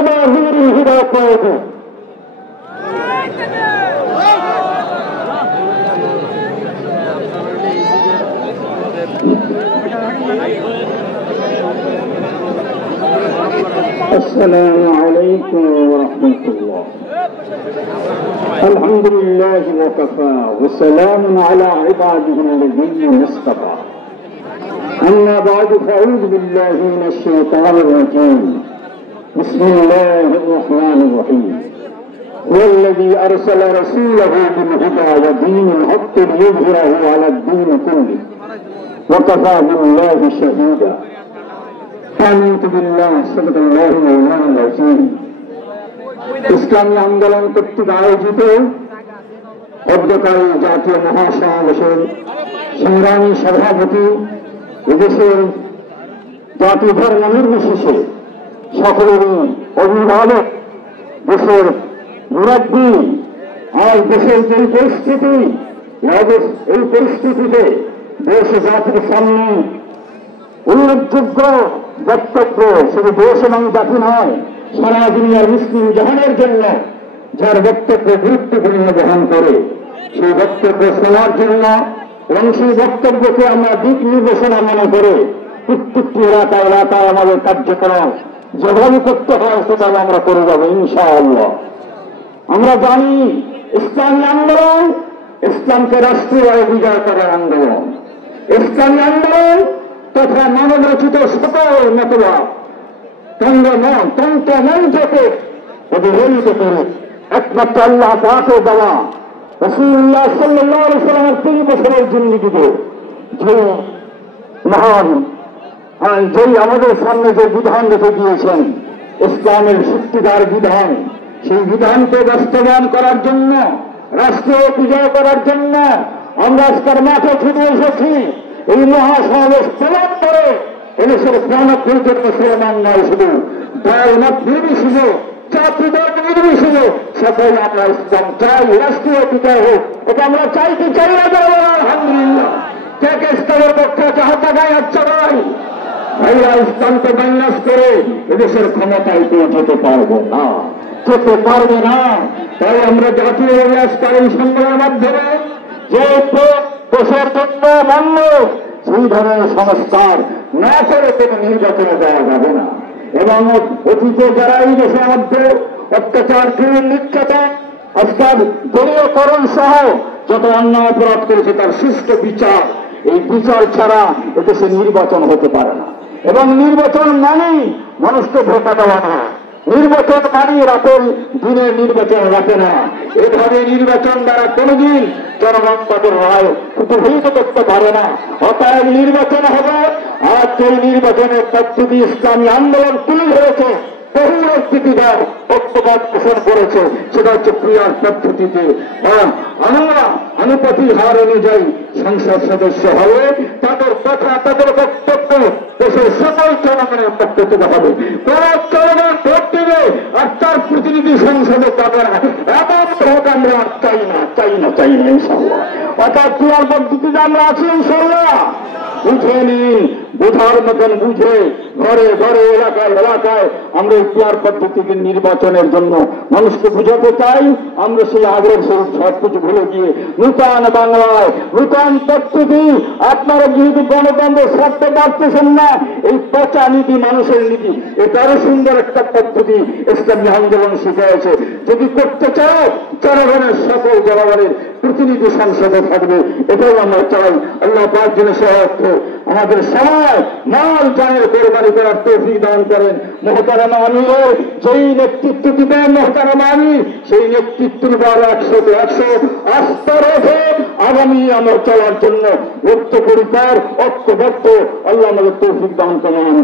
كما نوره باقوه. السلام عليكم ورحمة الله. الحمد لله وكفى وسلام على عباده الذين اصطفى. أما بعد فأعوذ بالله من الشيطان الرجيم. بسم الله الرحمن الرحيم. هو الذي أرسل رسوله بالهدى ودين الحق ليظهره على الدين كله وكفى بالله شهيدا. آمنت بالله صدق الله مولانا العظيم. ইসলামী আন্দোলন কর্তৃক আয়োজিত অদ্যকাল জাতীয় মহাসমাবেশের সংগ্রামী সভাপতি, এদেশের জাতি ধর্ম নির্বিশেষে সকলেরই অভিভাবক, দেশের মুরব্বী, আর দেশের যে পরিস্থিতি, এই পরিস্থিতিতে দেশ জাতির সামনে উল্লেখযোগ্য বক্তব্য শুধু দেশ এবং জাতি নয়, সারা দুনিয়ার মুসলিম জাহানের জন্য যার বক্তব্য গুরুত্বপূর্ণ বহন করে, সেই বক্তব্য শোনার জন্য এবং সেই বক্তব্যকে আমরা দিক নির্দেশনা মনে করে প্রত্যেকটি এলাকায় এলাকায় আমাদের কার্যক্রম যেভাবে করতে হয় সেভাবে আমরা করে যাবো ইনশাআল্লাহ। আমরা জানি ইসলামী আন্দোলন ইসলামকে রাষ্ট্রীয় বিজয় করার আন্দোলন। ইসলামী আন্দোলন তথা মানব রচিত সকল মতবাদ তন্ত্র মন্ত্রকে অবহেলিত করে একমাত্র আল্লাহ পাকে দেওয়া রাসূলুল্লাহ সাল্লাল্লাহু আলাইহি ওয়াসাল্লামের 3 বছরের জিন্দেগিতে যে মহান যেই আমাদের সামনে যে বিধান রেখে দিয়েছেন, ইসলামের সত্যিকার বিধান, সেই বিধানকে বাস্তবায়ন করার জন্য, রাষ্ট্রীয় বিজয় করার জন্য আমরা আজকের মাঠে ছুটে এসেছি। এই মহাসমাবেশ প্রমাণ করে এদেশের প্রাণপ্রিয়দের মুসলমান নয়, শুধু দল মত নির্বিশেষে, জাতিদল নির্বিশেষে সকল আমরা ইসলাম চাই, রাষ্ট্রীয় বিজয় হোক। এটা আমরা চাইতে চাই না। আলহামদুলিল্লাহ, কে কে ইসলামের পক্ষে হাত গায়ে আচ্ছা ভাই ভাইরা, ইসলামকে বিনাশ করে এদেশের ক্ষমতায় কেউ যেতে পারবো না, যেতে পারবে না। তাই আমরা জাতীয় আজকের এই সংগ্রামের মাধ্যমে যে দেশের জন্য মান্য সেই ধরনের সংস্কার না করে কোনো নির্বাচনে দেওয়া যাবে না। এবং অতীতে যারা এই দেশের মধ্যে অত্যাচার, নির্যাতন, আজকাল দলীয়করণ সহ যত অন্যায় অপরাধ করেছে তার সুষ্ঠু বিচার, এই বিচার ছাড়া এদেশে নির্বাচন হতে পারে না। এবং নির্বাচন মানেই মানুষকে ধোঁকা দেওয়া না, নির্বাচন মানেই রাতের দিনে নির্বাচন রাখে না। এভাবে নির্বাচন দ্বারা কোনদিন জনগণ তাদের রায় প্রতিফলিত করতে পারে না। অতএব নির্বাচন হবে, আর সেই নির্বাচনের পদ্ধতি ইসলামী আন্দোলন তুলে ধরেছে, বহু রাজনীতিদল ঐক্যবাদ পোষণ করেছে, সেটা হচ্ছে ক্রিয়ার পদ্ধতিতে। আমরা আনুপাতিক হার অনুযায়ী সংসদ সদস্য হবে, তাদের কথা, তাদের বক্তব্য দেশের সকল জনগণের পক্ষে তুলে হবে। কোন জনগণ ভোট দেবে আর তার প্রতিনিধি সংসদে পাবে না, এমন ভোট আমরা চাই না ইনশাআল্লাহ। অর্থাৎ ক্রিয়ার পদ্ধতিতে আমরা আছি ইনশাআল্লাহ। বুঝে নিন, বোঝার মতন বুঝে ঘরে ঘরে এলাকায় এলাকায় আমরা ক্রিয়ার পদ্ধতিকে নির্বাচনের জন্য মানুষকে বুঝাতে চাই। আমরা সেই আগের সেই সবকিছু ভুলে গিয়ে নূতন বাংলায় নূতন পদ্ধতি, আপনারা যেহেতু গণতন্ত্র স্বার্থে পারতেছেন না, এই পচা নীতি, মানুষের নীতি, এটারও সুন্দর একটা পদ্ধতি ইসলামী আন্দোলন শিখিয়েছে। যদি করতে চাও জনগণের সকল জনগণের প্রতিনিধি সংসদে থাকবে, এটাই আমরা চাই। আল্লাহ পাক যেন সহায়ক আমাদের সময় মাল জানের কোরবানি করার তৌফিক দান করেন। মুহতারামা আমিরের যেই নেতৃত্ব দিবেন মুহতারামা আমির, সেই নেতৃত্বের বার 100 আস্থা রেখে আগামী আমল চলার জন্য বদ্ধপরিকর, ঐক্যবদ্ধ। আল্লাহ আমাদের তৌফিক দান করেন।